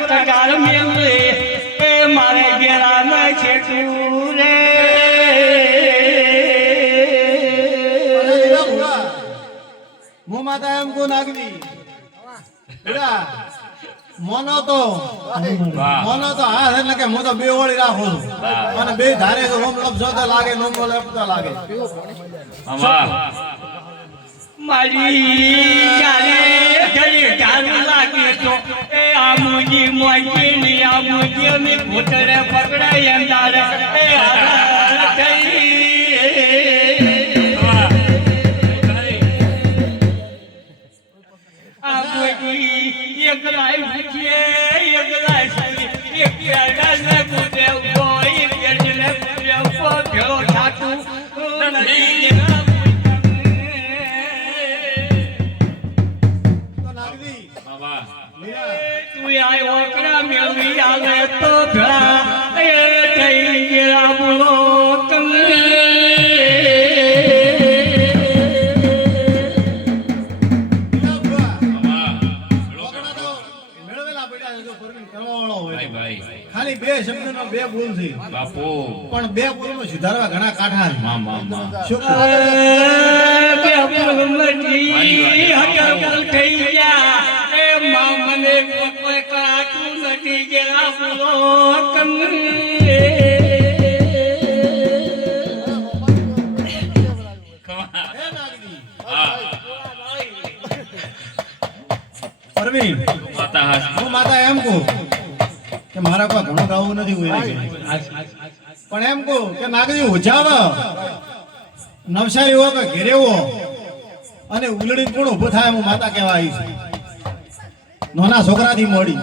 ગોરા કગાર મેલે એ મારે ગેરા ન છેટું રે હું માતા એમ કો નાગવી બુડા મોનો તો હા એટલે કે હું તો બે વળી રાખું છું અને બે ધારે તો ઓમ લપસો તો લાગે નોમ લપતો લાગે મારી ચાલે ઘડી ધારું લાગે તો એ આમુજી મોજી ની આમુજી ને ઘોટડે પકડાય અંધારે એ આરા થઈ એક રાય પૂછીએ એક રાય પૂછીએ એક રાય પૂછે કોઈ બેઠને પૂછે કો ભેળો છાતું નથી તો નાગવી બાબા તું આય ઓકરા મેળવી આવે તો ભેળા એ થઈ ગયા બોલો ખાલી બે શબ્દનો બે બોલ છે બાપુ પણ બે બોલમાં સુધારવા ઘણા કાઠા છે મા શું બે બોલમાંથી હજાર બોલ થઈ ગયા એ માં મને કોઈ કરાતું નથી ગયા બોલો પરવીન હું માતા એમ કહું કે મારા કોઈ ઘણું ગાવું નથી હોય પણ એમ કહું કે નાગજી ઉજાવ નવસારી હો કે ઘેરેવો અને ઉલડી કોણ ઉભો થાય હું માતા કહેવા આવી છું નાના છોકરાથી મોડી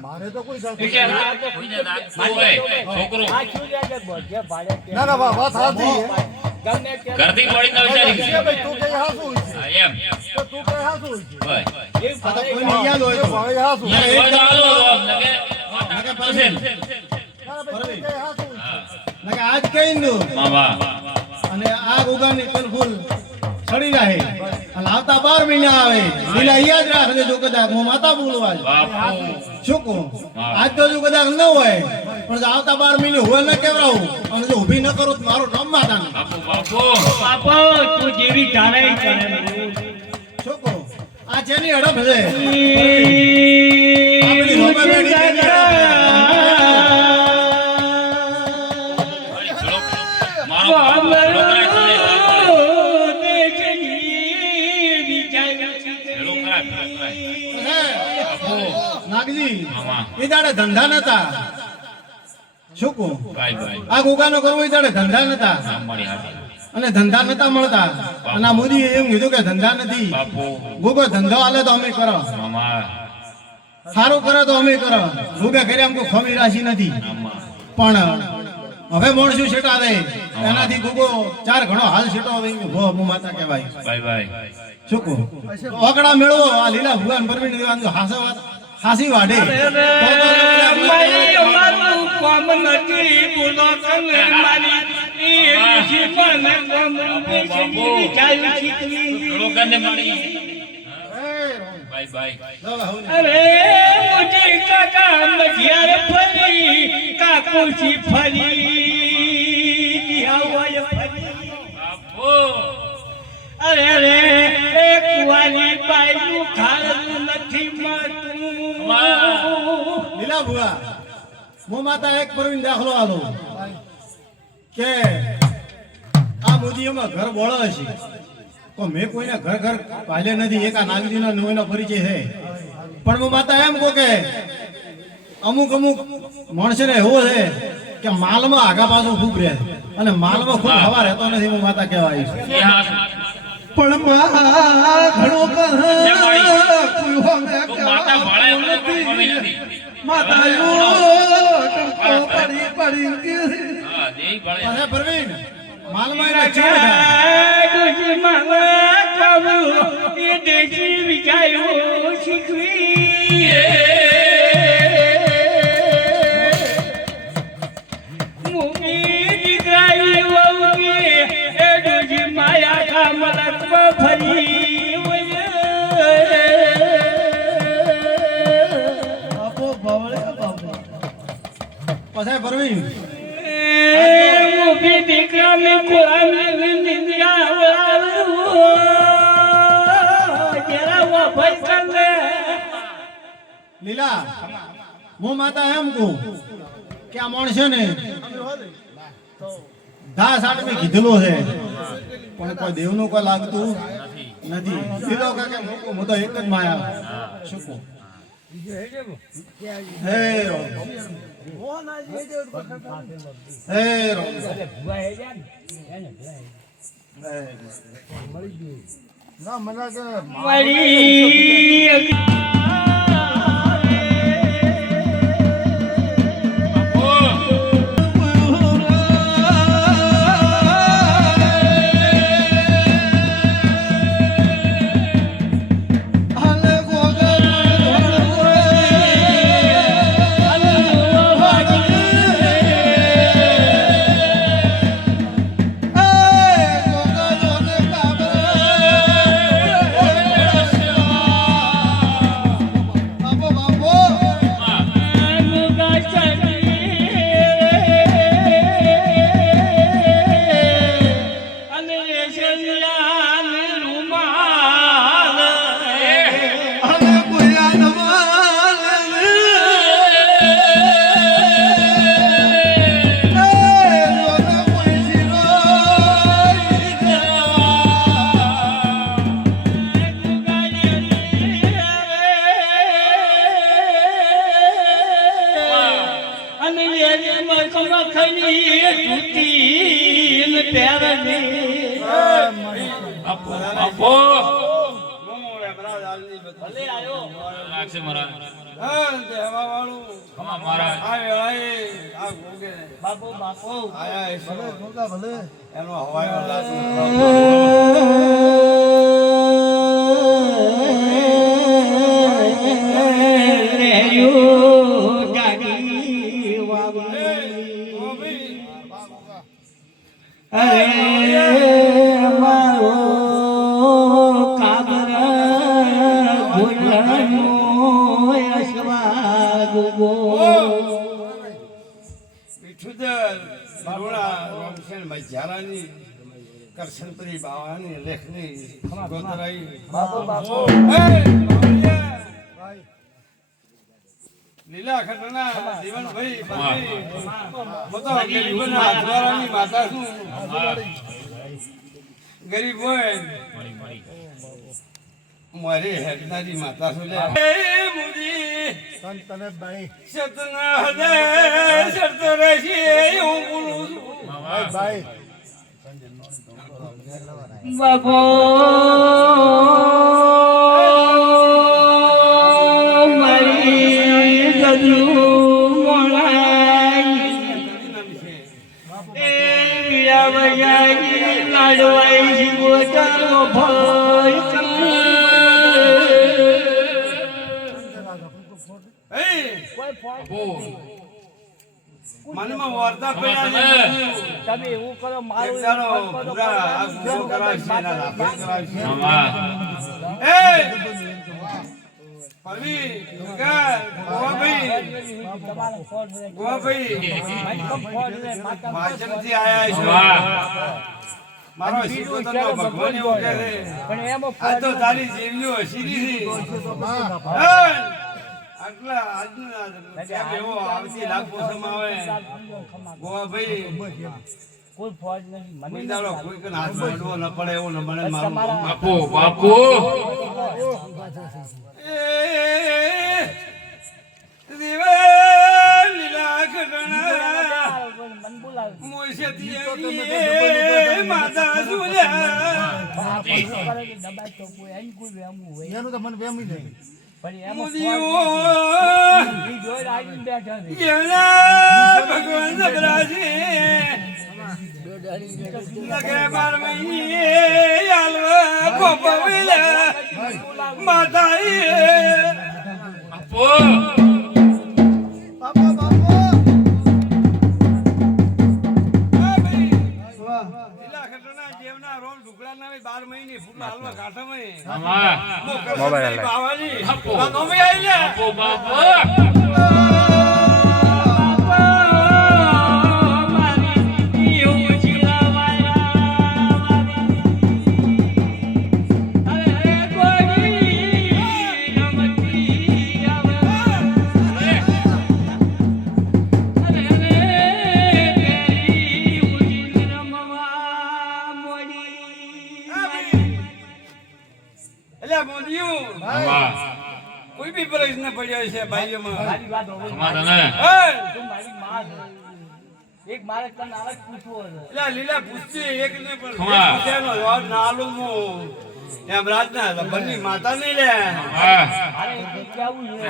મારે તો કોઈ છોકરો ના ના વાત સાચી ઘરથી પડી નવસારી ગઈ ભાઈ તું કઈ હાસુ એમ તો તું કઈ હાસુ ભાઈ આ તો કોઈ નહીં યાદ હોય તો ભાઈ હાસુ નકે આજ કઈ નું બાબા અને આ ઉગાની ફૂલ છડી રહે અને આવતા 12 મહિના આવે લીલા યાદ રાખજે જો કદાચ હું માતા બોલવા બાપુ શું કહું આજ તો જો કદાચ ન હોય પણ આવતા 12 મહિને હોય ન કેવરાવું અને જો ઊભી ન કરું તો મારું નામ માતા બાપુ બાપા તું જેવી ધારે કરે શું કહું આ જેની હડપ છે આપણી રોપા બેડી નાગજી એ દાડે ધંધા નતા શું કહું આ ગોગાનો કરવો એ દાડે ધંધા નતા અને ધંધા નતા મળતા અને આ મોદી એમ કીધું કે ધંધા નથી ગોગો ધંધો હાલે તો અમે કરો સારું કરે તો અમે કરો ગોગા ઘરે આમ કોઈ ખમી રાશી નથી પણ હવે મોણશું શેટા દે એનાથી ગોગો ચાર ઘણો હાલ શેટો હવે હું માતા કહેવાય શું કહું ઓકડા મેળવો આ લીલા ભગવાન પરવીન દેવાનું હાસી વાડે કોમ નથી બોલો કલે મારી એ બીજી પણ કોમ બેસી જાય લોકોને મળી બાય અરે મુજે કાકા મજિયાર ફરી કાકુજી ફરી આવાય ફરી બાપુ અરે રે એક વાલી બાઈનું ખાવાનું નથી મળતું લીલા ભુવા હું માતા એક પરવીન દાખલો આલો કે આ મોદીઓમાં ઘર બોળો હશે તો મેં કોઈને ઘર ઘર પાલે નથી એક આ નાગજીનો નોયનો પરિચય છે પણ હું માતા એમ કહું કે અમુક માણસને એવો છે કે માલમાં આગા પાછું ખૂબ રહે અને માલમાં ખૂબ હવા રહેતો નથી હું માતા કહેવા આવી છું પણ ઘણો પરવીન માલમાં દેશી વિચાર્યું શીખવી મૂકી દીકરાઈ વહુની પછી પરવી મૂવી દીકરા મેં કોલામી નિંદ્યા વાળો જરા વો ભાઈ કરે લીલા હું માતા એમ કહું કે આ માણસે ને દા સાડ મેં કીધેલો છે પણ કોઈ દેવનું કોઈ લાગતું નથી લીલો કાકે હું તો એક જ માયા શું કહું હે રોમ હે રોમ ના મને કે વળી લાગશે મારા બાપુ બાપુ એનો હવાઈ કરશનપુરી બાવાની લેખની ગોતરાઈ બાપુ બાપુ લીલા ખટના જીવનભાઈ મતો ગરીબના હાથવારાની માતા છું ગરીબ હોય મારી હેડનારી માતા છું લે મુજી સંતને ભાઈ સતના હદે સત રહેશે હું બોલું છું ભાઈ બાપો મારી ગજુ મોળાઈ એ વિયાવયાઈ લાડવાઈ જીવો ચાલો ભાઈ મનમાં વાર્તા પડ્યા તમે એવું કરો મારું પૂરા આ ગુનો કરાવશે એના લાભ કરાવશે એ પરવી દુર્ગા ગોવાભાઈ માચમથી આયા છો મારો શિકોતરનો ભગવાન એવું કહે છે આ તો તારી જીવની હસીરી આટલા આજના એવો આવતી લાખ મોસમ આવે ગોવાભાઈ કોઈ ફોજ નથી મને દાડો કોઈ કન હાથ માંડવો ન પડે એવું ન બને મારું બાપુ બાપુ લીલા ખટણા મન બોલાવ મોસેતી માતા સુલ્યા દબાઈ તો કોઈ એન કોઈ વેમું હોય એનું તો મને વેમી નહીં પણ એમ જોઈ આવીને બેઠા છે ભગવાન જબરાજી લગે બાર મહિને આલવા પોપવેલા માતાઈ બાપુ બાપા બાપા લીલા ખટના દેવના રોલ ઢુકડા ના 12 મહિને ફૂલ હાલવા કાઠામાં મોબાઈલ બાવાની બાપુ નોમી આઈ લે બાપુ બાપા કોઈ બી પ્રશ્ન પડ્યો છે ભાઈઓમાં મારી વાત હોવે. ખમા તને તું મારી માં છે. એક મારે તને આવા જ પૂછવું હતું. એટલે લીલા પૂછતી એક ને પણ ખમા. પૂછ્યાનો જવાબ ના આલું હું એમ રાજના બંની માતા નહીં લે હા અરે એટલું કેવું છે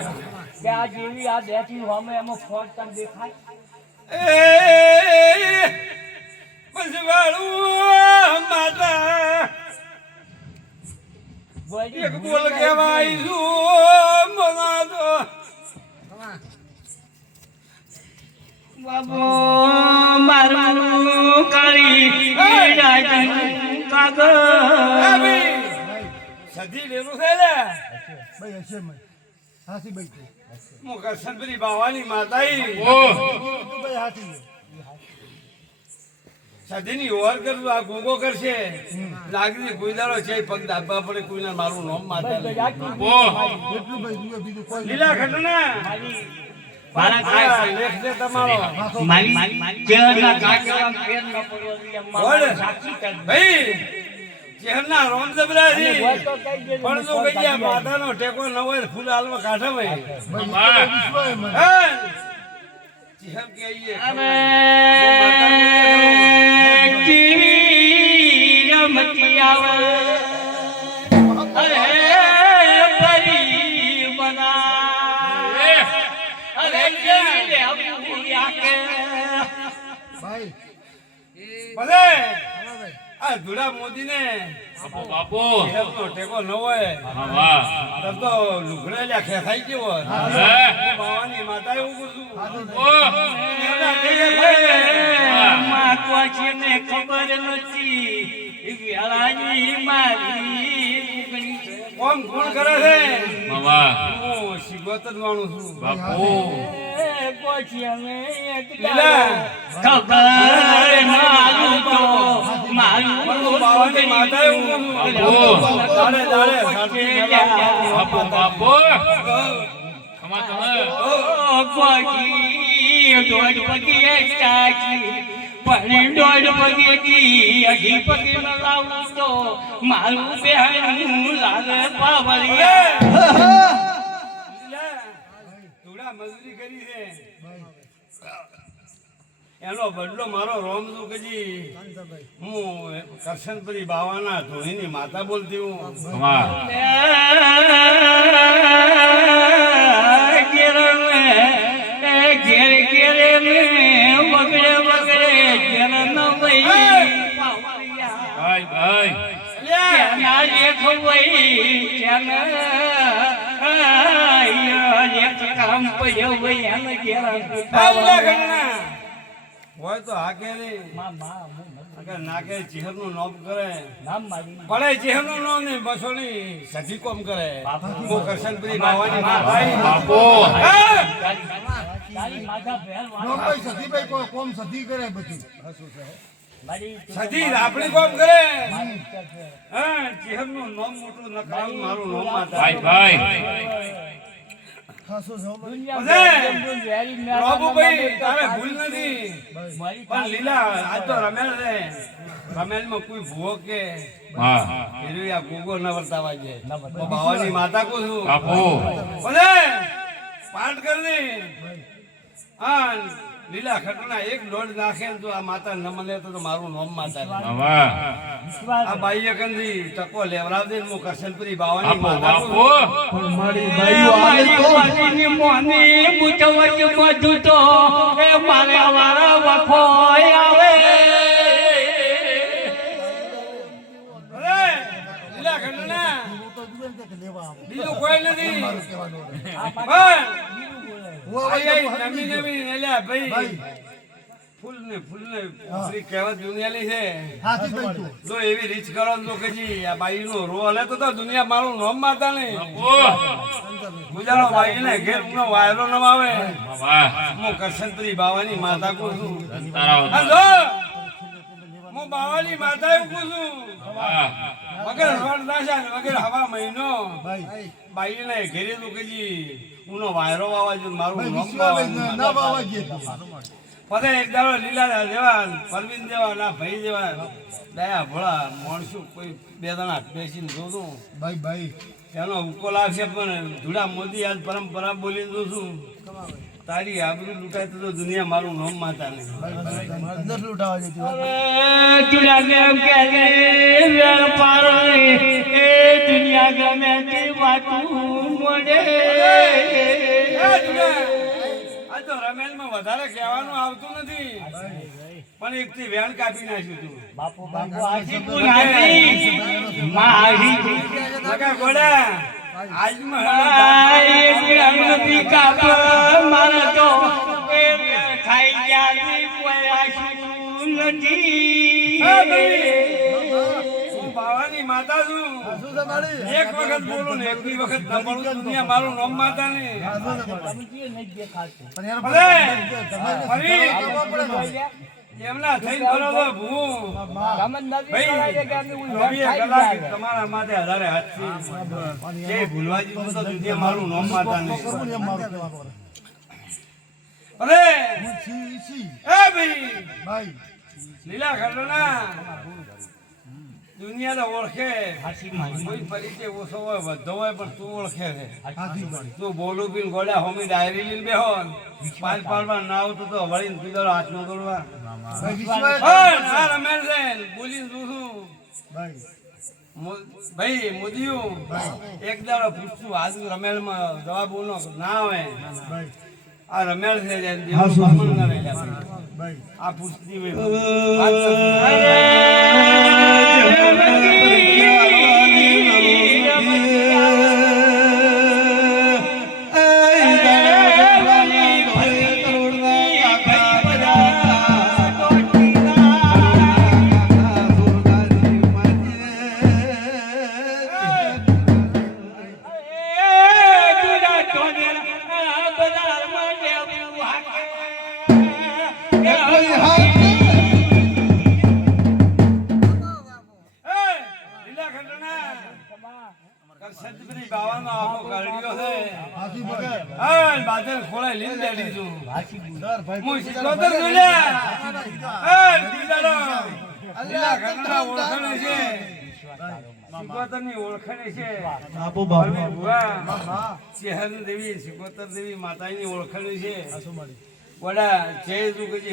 કે આ જેવી આ બેઠી હોમે એમાં ફોટ તને દેખાય. એ પછી વાળું માતા ગોળી એક બોલ કહેવાય છું મનાતો બાબો મારું કાળી કાગળ સધી લેવું છે લે ભાઈ હશે મય હાસી ભાઈ તું મુખ સંતરી બાવાની માતાઈ ઓ ભાઈ હાસી સધીની ઓર કરું આ ગોગો કરશે લાગણી કોઈ દાડો છે પગ દાબવા પડે કોઈના મારું નામ માતા લે. ઓ એટલું ભાઈ જુએ બીજું કોઈ લીલા ખટના મારા આ લેખ છે તમારો મારી ચહેરા કાગળમાં ફેર ન પડ્યો એટલે મારા બોલ. સાક્ષી કર. ભાઈ ચહેરના રોમ જબરાજી હોય તો કહી દેજો. પણ તો કઈ ગયા માતાનો ટેકો ન હોય ફૂલ હાલમાં કાઢે ભાઈ ખમા વિશ્વાય મને હે ચહેર કે આઈએ હવે કેવી રમતી આવે અરે પરી બનાવે અરે કેવી લેવું યાકે ભાઈ ભલે આ ધુડા મોદીને બાપુ બાપુ ચહેરનો ટેકો ન હોય હા વાહ તમ તો લુગડેલા ખેખાઈ ગયો હોત. હે બાવાની માતા એવું કીધું ઓ ને ખબર નથી વેળાની મારી કોમ કોણ કરે છે મામા હું શિગોતર માણું છું બાપુ ખબર મારું તો મારું બાવાની માતા એવું કીધું દાડે દાડે સાચી મેલા બાપુ બાપુ ખમા તને દોઢ પગે ચાચી પણ દોઢ પગેથી અઢી પગે ન લાવું તો મારું બહેન લાલ પાવરિયા થોડા મજૂરી કરી છે એનો બદલો મારો રોમ તું કજી હું કરશનપુરી બાવાના ધોણીની માતા બોલતી હું ખમા ઘેર ઘેર વગડે વગડે ઘેર ન ભાઈ ભાઈ ભાઈ ત્યાં એક ભાઈ ત્યાં એક કામ પડ્યો ભાઈ એમ ઘેર હોય તો હાકે નહીં અગર નાકે ચહેરનું નોમ કરે નામ મારી પડે ચહેરનું નોમ નહીં બસોની સધી કોમ કરે હું કરશનપુરી બાવાની માતા બાપુ તારી માથા ફેર નો ભાઈ સધી ભાઈ કોઈ કોમ સધી કરે બધું મારી સધી આપણી કોમ કરે હા ચહેરનું નોમ મોટું નકારું મારું નોમ માતા ભાઈ ભાઈ ખાસો છો બાબુભાઈ તારે ભૂલ નથી પણ લીલા આજ તો રમેલ છે રમેલમાં કોઈ ભૂવો કે હા એવી આ ગોગો ન વર્તાવા છે હું બાવાની માતા કો છું બાપુ ભલે પાઠ કરી હા લીલા ખટના એક દોઢ નાખે ને તો આ માતા ન મળે તો મારું નામ માતા છે. મામા આ બાઈએ કંદી ટકો લેવરાવ દે ને હું કરશનપુરી બાવાની બાપુ માતા કો બાપુ છું. મારી મોની મુચવચ બધું તો એ મારે વાળા વખો આવે ભલે લીલા ખટના તો જુએ ને કે લેવા આવો બીજું કોઈ નથી કહેવાનું પણ હું આઈ નવી નવી નેલ્યા ભાઈ ફૂલ ને ફૂલી કહેવત દુનિયાની છે હાથી ભાઈ તું જો એવી રીચ કરો ને તો કજી આ બાઈ નો રો હલે તો દુનિયા મારું નામ માતા ને ગુજારો બાઈ ને ઘેર નો વાયરો ન આવે મામા હું કરશનપુરી બાવાની માતા કો છું તારા આ જો હું બાવાની માતા એવું કહું છું હા વગર રોડ નાશા વગર હવા મહિનો ભાઈ બાઈ ને ઘેરે તો કજી ઉનો વાયરો વાવા જો મારું ભાઈ નામ વિશ્વાસ બાવાની ના બાવા ગયા પછી એક દાડો લીલા જેવા પરવીન જેવા ના ભાઈ જેવા દયા ભોળા માણસું કોઈ બે જણા બેસીને જોતું ભાઈ ભાઈ એનો ઉકોલ આવશે પણ ધૂળા મોદી આજ પરંપરા બોલી દઉં છું તારી આબરૂ લૂંટાય તો દુનિયા મારું નામ માતા નહીં તુલા કેમ કે વેપાર એ દુનિયા ગમે તે વાતું મળે આ તો રમેલમાં વધારે કહેવાનું આવતું નથી પણ એક થી વેણ કાપી નાખ્યું તું મારી લગા ગોડા આજમાં મારે તો ખાઈ ગયા કોઈ આશી નથી હું બાવાની માતા છું એક વખત બોલું ને એકની વખત ન બોલું દુનિયા મારું નામ માતા ને એમના થઈને બરોબર ભૂ તમારા માથે હજારે હાથથી જે ભૂલવા જેવું તો દુનિયા મારું નામ માતા ને અરે એ ભાઈ લીલા ખંડોના દુનિયા તો ઓળખે કોઈ પરિચય ઓછો હોય વધો હોય પણ તું ઓળખે છે તું બોલું પીને ગોળ્યા હોમી ડાયરી લઈને બેહો પાલ પાડવા ના આવતું તો વળીને પીધો હાથ નો દોડવા રમેશ બોલીને તું શું ભાઈ મોદીયું એક દાડો પૂછતું આજ રમેલમાં જવાબ બોલો ના આવે આ રમેલ છે આ પૂછતી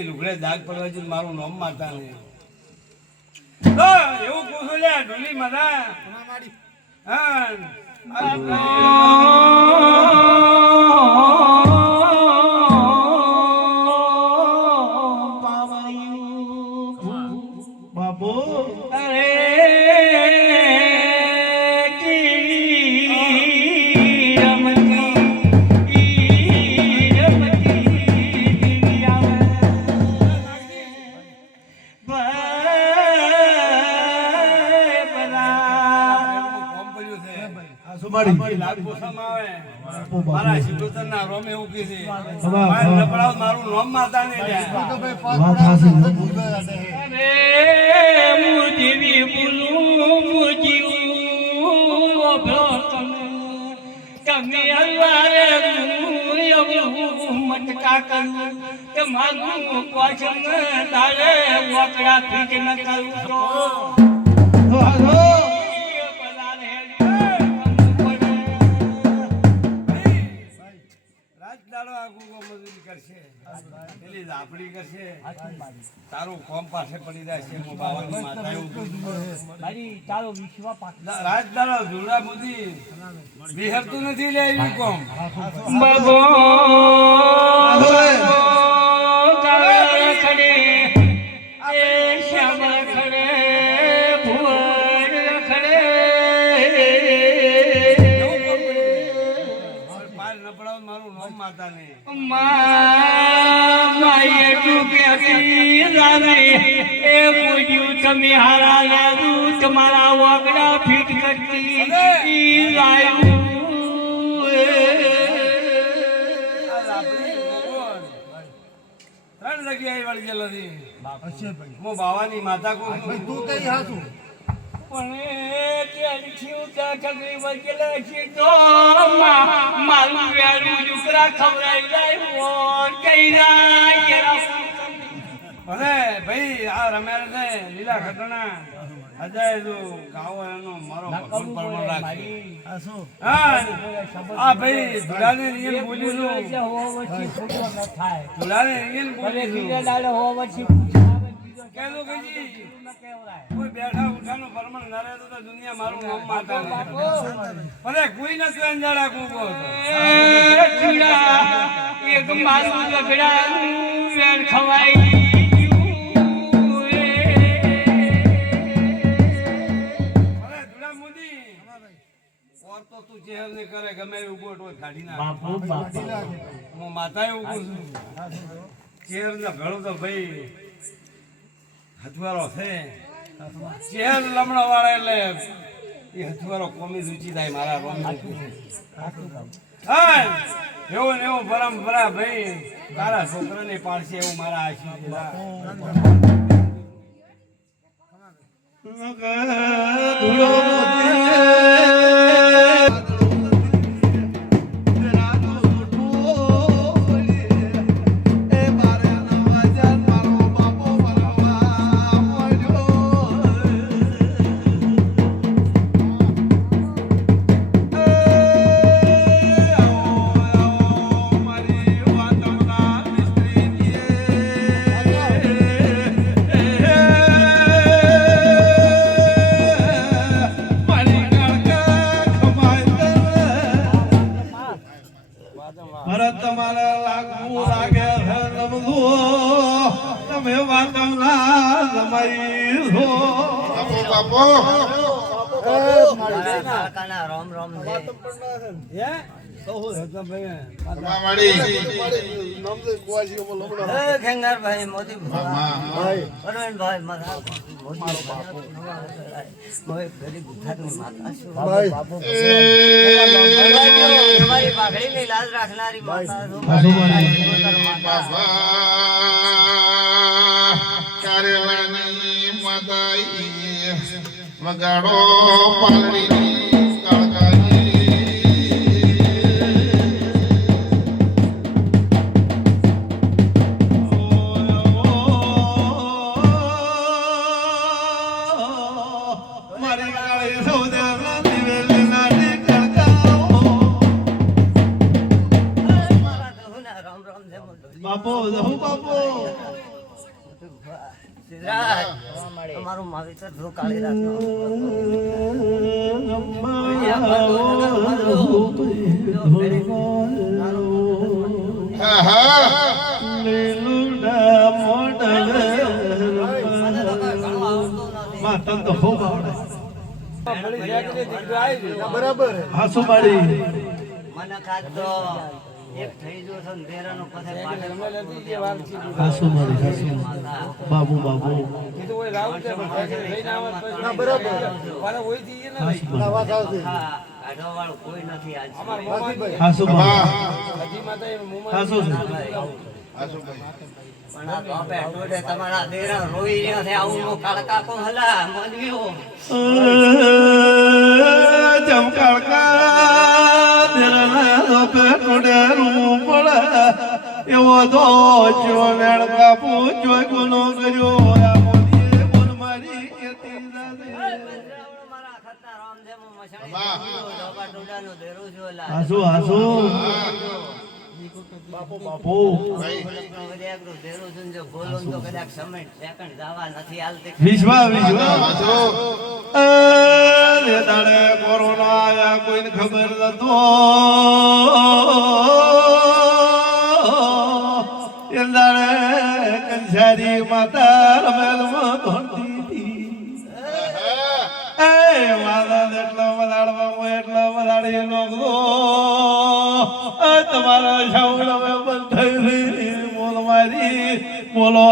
લુગડે દાગ પડવા છે મારું નામ માતા ને એવું પૂછું લે ઢોલી માતા બાબુ મારા શિકોતર ના રોમ એવું કે છે મારું નામ માતા ને મુજીવી બોલું મુજીવું તમે હલવારે મટકા કરું તમારું પાછળ તારે વકડા ફીટ ન કરું તારું કોમ પાસે પડી જાય છે રાજદારો ઝુલા મોદી વિહરતું નથી લે એવું કોમ બાબો ખડે એ શ્યામ ખડે ભુવન ખડે મારું નામ માતા ને માએ ડૂબ્યા એ પૂજ્યું તમે હારા લાદું તમારા વગડા ફીટ કરતી લાયું ત્રણ જગ્યાએ વળી ગયેલો હું બાવાની માતા તું કઈ હાથું મારું વેરું છોકરા ખવડાવી જાય ભાઈ આ રમેલ છે લીલા ખટણા અજાય જો ગાવો એનો મારો ભગવાન પરમાર રાખે હા આ ભાઈ ધુલાને રીલ બોલી નું ધુલાને રીલ બોલી કેજો કઈજી કોઈ બેઠા ઉઠાનો પરમાર ના રહે તો દુનિયા મારું નામ માતા અરે કોઈ ન તો અંજાડા કૂકો એક મારું લગડાનું વેણ ખવાઈ તું ચેહર ને કરે ગમે એવું બોટ હોય કાઢી નાખ હું માતા એવું કહું છું ચેહર ને ભેળું તો ભાઈ હથવારો છે ચેહર લમણા વાળા એટલે એ હથવારો કોમી રૂચી થાય મારા રોમ હા એવો ને એવો પરંપરા ભાઈ તારા છોકરાને પાડશે એવું મારા આશીર્વાદ ભરત તમારા લાગવું લાગે છે નમદો તમે વાતમના તમારી છો બાપો રામ રામ હે ખેંગાર ભાઈ મોદી ભાઈ ભાઈ મારા મોદી ગરીબ ગુજરાતની માતા છું તમારી પાઘડીની લાજ રાખનારી માતા છું કારેલાની માતાઈ વગાડો પાલડીની કાળકાઈ મારી કાળી સૌદેવના દિવેલના નીકળકાઓ રામ રામ છે બાપો જહુ બાપો સિદ્ધરાજ અમારું માવિતર ધ્રુવ કાળી રાતનો લીલુડા મોડલ માતન તો ખૂબ આવડે બરાબર હાસુમાડી મને ખાતો એક થઈ ગયો છે ને બેરાનો પછી પાટણ હાસુમાડી બાબુ બાબુ કાઢવાવાળું કોઈ નથી આજ હાસુમાડી હાસુ પણ આ બાપે ટોડે તમારા દેરા રોઈ રહ્યા છે આવું નો કાળકા કો હલા મોદવીઓ ચમકાળકા તેરા લોપે ટોડેરું પડે એવો તો જો મેળકા પૂછો ગુનો કર્યો આ મોદીએ બોલ મારી કેતી જાદે મારા ખતના રામદેવ મસાણી બાપા ટોડાનો દેરો જો લા હાસુ હાસુ બાપો બાપો વિશ્વા દાડે કોરોના આયા કોઈને ખબર નતો એ દાડે કંસારી માતા રમેલમાં ધોતી એ માતા જેટલો વધાડવા એટલો વધાડી લોકો તમારા શાઉડ હવે બંધ થઈ બોલ મારી બોલો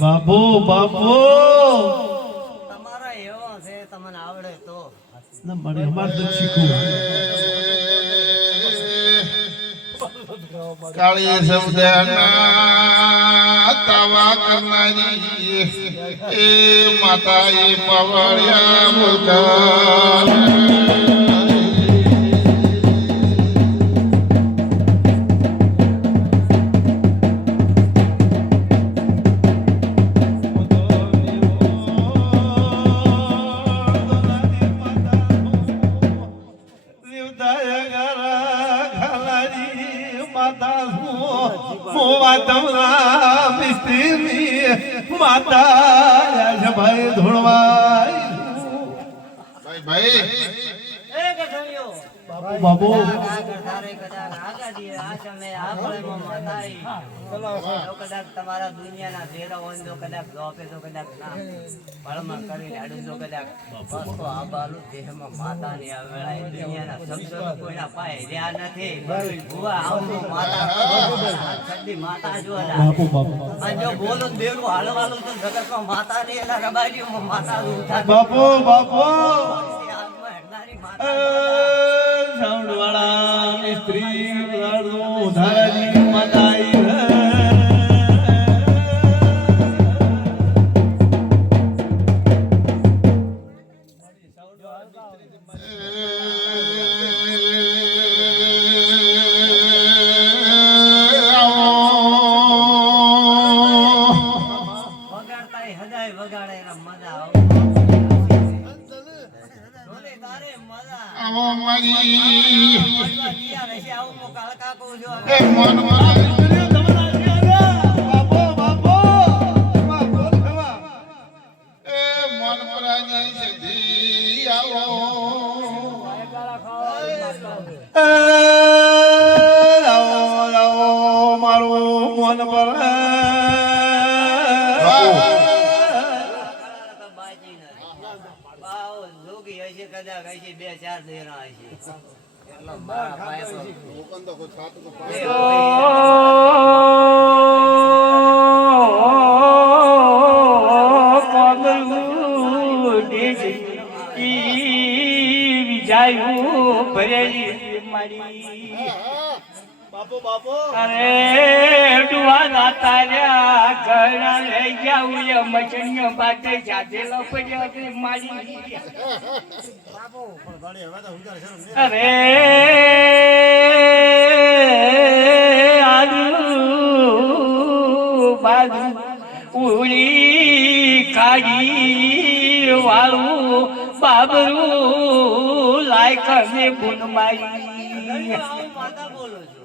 બાપુ બાપુ તમારા એવો છે તમને આવડે તો ના મને અમાર તો શીખવું કાળી સૌદેવના તાવા કરનારી એ માતા એ પવળ્યા મુલકા માતા ભાઈ ધોળવાય ભાઈ એ ગઢળિયો બાબુ તમારા દુનિયાના દેરા હોય તો કદાચ લોપે તો કદાચ ના ભળમાં કરીને હાડું તો કદાચ બસો આબાલું દેહમાં માતાની આ વેળાએ દુનિયાના શબ્દો તો કોઈના પાય રહ્યા નથી ભુવા આવતો માતા સદી માતા જો બાપુ બાપુ અને જો બોલો દેરું હાલવાલું તો જગતમાં માતા ને એના રબાડીઓમાં માતા ઉઠા બાપુ બાપુ હેડનારી માતા સાઉન્ડ વાળા સ્ત્રી ધારાજી માતા વગાડતા હદાય વગાડે એના મજા આવે તારે મજા આવો મારી આવું કાળકા કહું છું એ મન બાપુ બાપુ બોલ ખવા એ મન પરાની સધી આવો મારું મન પર જોગી હશે કદાચ હશે 2-4 દેરા હશે એટલો મારા પાયે બાપુ બાપુ અરે ડુઆના તાર્યા ઘણા લઈ જાઉં મચણીઓ બાટે જાજેલો પડ્યો છે મારી અરે આલુ બાજુ ઉડી કાઢી વાળું બાબરું લાયક ને બુન મારી માતા બોલું છું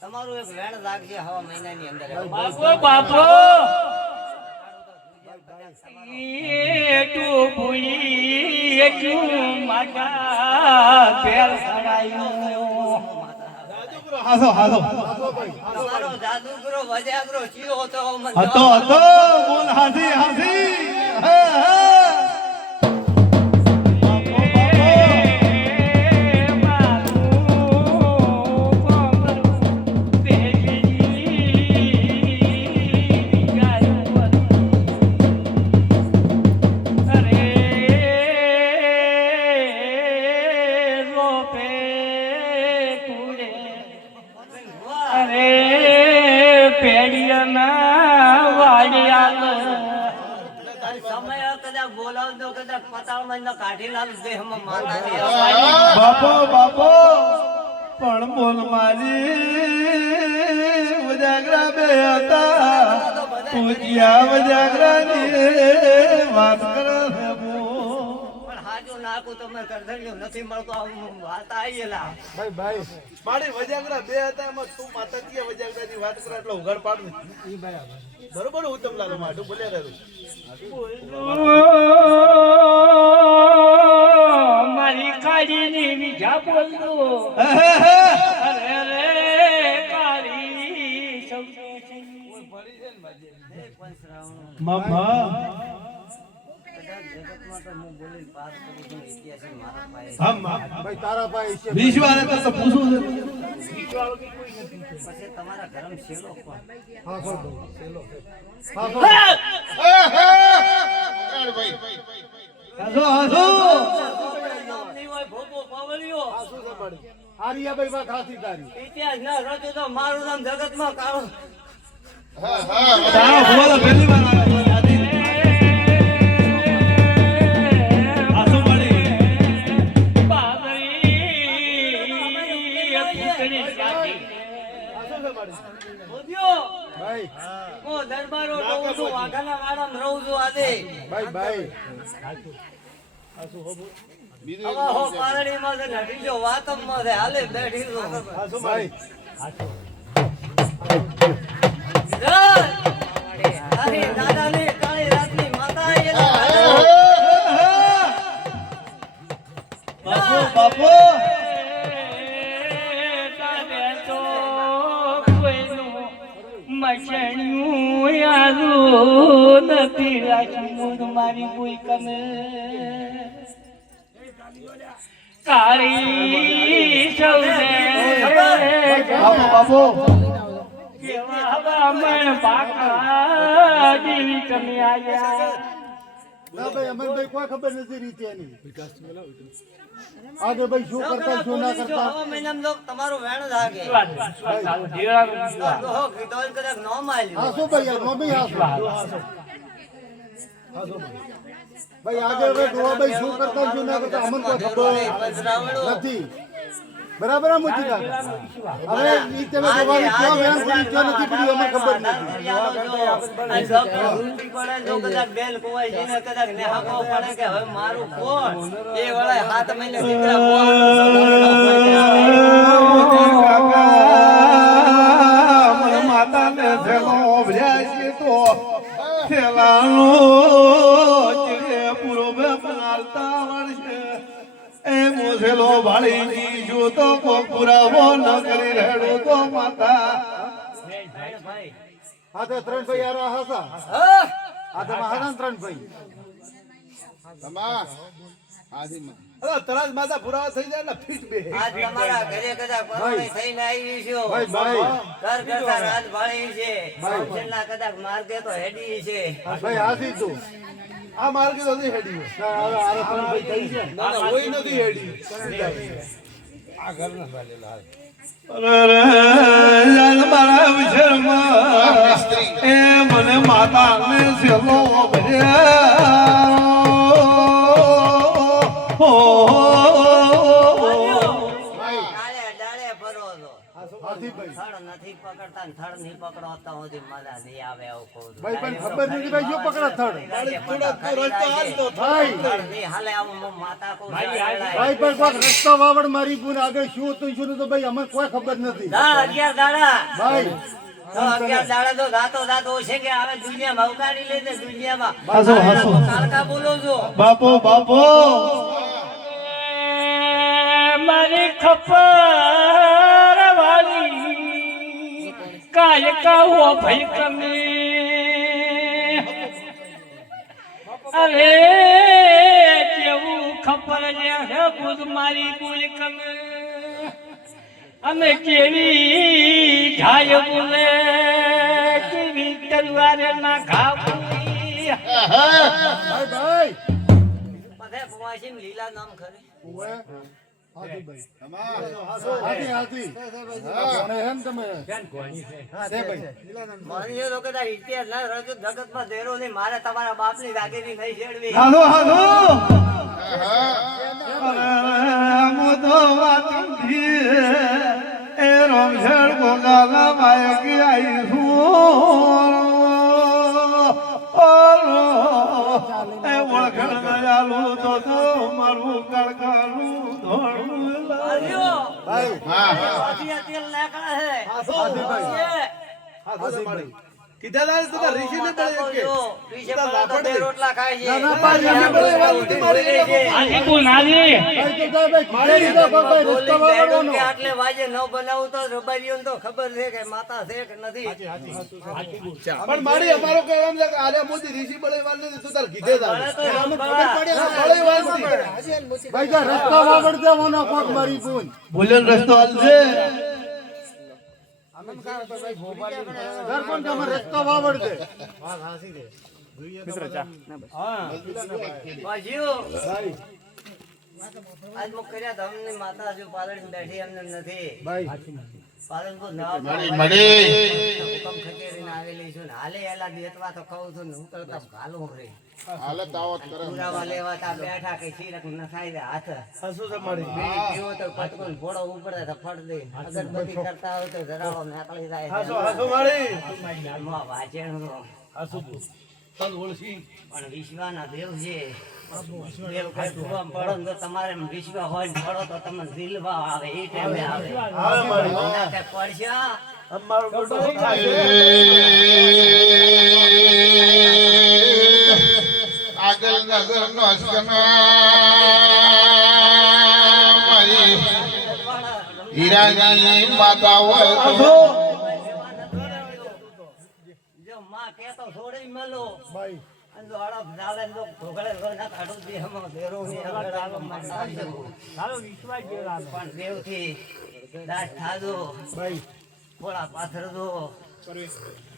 તમારું એક વેણ રાખજે હવા મહિનાની અંદર બાપો બાપો એટલું ભૂલી એટલું માતા પેર સડાયું હાસો હાસો તમારો જાદુગરો વજાગરો ચિયો હતો હતો હતો બોલ હાસી હાસી હા હા બોલાવતો કદાચ પતાળમાં કાઢી લાલ દેહમાં માતાની બાપો બાપો પણ બોલ મારી વજાગરા બે હતા પૂજ્યા વજાગરા ની વાત કરે છે પણ હાજો નાખું તમે કરધણ્યો નથી મળતો વાત આયેલા ભાઈ મારી વજાગરા બે હતા એમાં તું માતાજી વજાગરા ની વાત કરે એટલે ઉઘાડ પાડું ઈ ભાઈ બરોબર હું તમને લાલો માટું બોલ્યા કરું મારી કાળીની બીજા બોલતો અરે કાળી મામા જગતમાં તો હું બોલી પાર કરું છું ઇતિહાસ મારા પાસે હમ ભાઈ તારા પાસે વિશ્વાસ તો પૂછું છે પછી તમારા ગરમ શેલો કોણ હા બોલ શેલો ભાઈ હાસો હાસો નામની હોય ભોપો પાવલિયો હાસો છે પડી આરિયાભાઈ વાત હાથી તારી ઇતિહાસ ના રચો તો મારું નામ જગતમાં કાળો હા હા જાઓ ભુવાલા પહેલી વાર આવ્યા દાદી આસુ પડી મોદીઓ, ભાઈ હું દરબારો રહું છું, વાઘાના વાડામાં રહું છું આજે. ભાઈ બીજું હવે હો પારડીમાં છે ને ઢીલો વાતમમાં છે, હાલે બેઠી છું. ભાઈ જય! તારી દાદાની કાળી રાતની માતા એલા. બાપુ બાપુ મારી કોઈ કમે કાળી સૌને બાપુ કેવા હવામણ બાકા જેવી કમી આવ્યા ના ભાઈ અમનભાઈ કોઈ ખબર નથી રીતે એની આગે ભાઈ શું કરતા શું ના જો કરતા હવે મહિનામાં જો તમારું વેણ જાગે. જીરા તો હો કીધો હોય કદાચ ન માલ્યું. હા શું ભાઈ યાર મમ્મી હા ભાઈ આગે હવે ડોહાભાઈ શું કરતા શું ના કરતા અમને કોઈ ખબર નથી બરાબર આ મોટી કાકા હવે ઈ તમે તમારી ક્યાં વેણ પડી ક્યાં નથી પડી અમને ખબર નથી બેન કુવાય છે ને કદાચ નેહાકો પડે કે હવે મારું કોણ એ વળે 7 મહિને દીકરા મને માતાને થેલો ભર્યા છે તો થેલાનો ચીડે પૂરો બે બનાલતા વળશે એ મોસેલો ભાળી જો તો પુરાવો ન કરી રેડો તો માતા ભાઈ આ તો ત્રણ ભાઈ યાર આ હતા હા આ તો મહારાજ ત્રણ ભાઈ તમા આજી અરે તરત માતા પુરાવા થઈ જાય ને ફીટ બે આજ તમારા ઘરે કદાચ પરણી થઈને આવી છો ભાઈ ભાઈ ઘર કરતા રાત ભાળી છે છેલ્લા કદાચ માર્ગે તો હેડી છે ભાઈ આ સીધું આ માર્ગે તો નથી હેડી ના હવે આ ત્રણ ભાઈ થઈ છે ના ના કોઈ નથી હેડી આ ઘરના ભાલેલા અરે મારા વિચારમાં એ મને માતાને સેલો ભર્યા કાળે ડાળે ભરો છો હાથી ભાઈ થડ નથી પકડતા ને થડ નહીં પકડો તો સુધી મજા નહીં આવે એવું કહું છું. ભાઈ પણ ખબર નથી ભાઈ જો પકડા થડ ભાઈ થડ નહીં હાલે આવું હું માતા કહું છું. ભાઈ પણ કોઈક રસ્તો વાવડ મારી પૂર આગળ શું હતું શું નતું ભાઈ અમને કોઈ ખબર નથી દા 11 દાડા ભાઈ તો 11 દાડા તો દાતો છે કે આવે દુનિયામાં ઉગાડી લે છે દુનિયામાં હાસો, હાસો. કાલકા બોલો છો બાપો બાપો મારી ખપર વાળી કાયકાઓ ભઈ કમી અરે કેવું ખપર લે હે ખુદ મારી કોઈ કમી અમે કેવી ઘાય બોલે કેવી તલવારે ના ઘા બોલી ભાઈ ભાઈ બધે કુવાસીમ લીલા નામ ખરે ઓએ હાથી ભાઈ હાથી હાથી કોણે હેમ તમે હા તે ભાઈ મારી લોકો કદાચ ઇતિહાસ ના રજૂ જગતમાં દેરો નહીં મારે તમારા બાપની દાગીની નહીં છેડવી હાલો હાલો મો તો વાત એ રોમશેડ ગોગાલા માયક આઈ છું ઓલો એ ઓળખણ દયાલુ તો મારું કડકાનું ધોળું આલ્યો ભાઈ હા હા વાસિયા તેલ નાખા હે હાથી ભાઈ હાથો મારી કીધા દાસ તો ઋષિ ને માતા બળે કે કહો પીછે પડો તો બે રોટલા ખાય છે ના, ના, પાછી અમે બળે વાળું બોલે છે. આજે કોણ નાલી ભાઈ તો ભાઈ ખીચડી દીધો ભાઈ રસ્તો બોલી વાવડવાનો કે આટલે વાજે ન બનાવું તો રબારીઓને તો ખબર છે કે માતા છે કે નથી પણ મારી અમારો કે એમ છે કે આલે મોદી ઋષિ બળે વાળ નથી તું તાર કીધે ભલે દાસ તો એમ ભલા. બળે વાળ નથી ભાઈ જો રસ્તો વાવડ દેવાનો કોક મારી પૂન બોલ્યો રસ્તો હાલ છે ઘર કોણ કે અમારે રસ્તો વાવડ દે વાજીઓ. આજ મુખ કર્યા ધમની માતા જો પાલડી બેઠી એમને નથી ભાઈ પાલનપુર નવા મળી. હુકમ ખચેરીને આવેલી છું ને હાલે એલા દેતવા તો કહું છું ને હું કરતા ગાલું રે હાલત આવત કરે. પુરાવા લેવા તા બેઠા કે ચીરક ન ખાઈ દે હાથ હા શું છે મારી બીડી પીવો તો પટકો ને ઘોડો ઉપડે તો ફટ દે અગરબત્તી કરતા હોય તો જરાવો નીકળી જાય હા શું મારી માં વાંચેણું હા શું ચાલ ઓળખી પણ વિશ્વાના દેવ છે દેવ કઈ ભૂવા પડો ને તો તમારે વિશ્વા હોય ને પડો તો તમને દિલવા આવે એ ટાઈમે આવે હા મારી ના કે પડશે અમારો ગોડો શું થાય આગળ નગર નો અસ્કના મારી હીરાની માતા હોય તો જો માં કેતો થોડી મેલો ભાઈ અને જો આડો ચાલે તો ઢોકળે રોના કાઢું દે હમ દેરો ની આગળ આગળ માતા પણ દેવથી દાસ થાજો ભાઈ થોડા પાથર દો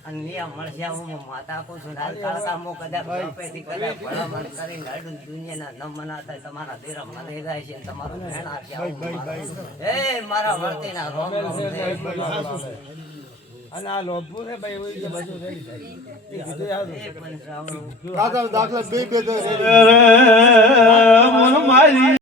અને નિયમ મળશે હું માતા કહું છું હાલ કાળકા મો કદાચ કપેથી કદાચ ભલામણ કરીને હાડું દુનિયાના ન મનાતા તમારા દેરા મને જાય છે તમારું ભેણા છે એ મારા વર્તીના રોમ રોમ અને આ લોભું છે ભાઈ એવું છે બધું રેડી થાય એ કીધું યાદ એ પણ શ્રાવણ દાખલા બે બે તો મારી